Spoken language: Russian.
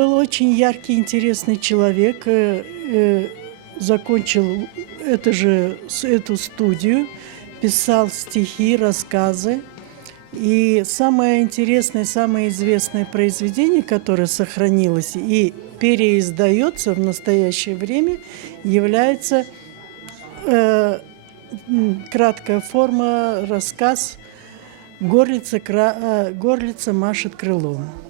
был очень яркий, интересный человек. Закончил эту студию, писал стихи, рассказы. И самое интересное, самое известное произведение, которое сохранилось и переиздается в настоящее время, является краткая форма, рассказ «Горлица машет крылом».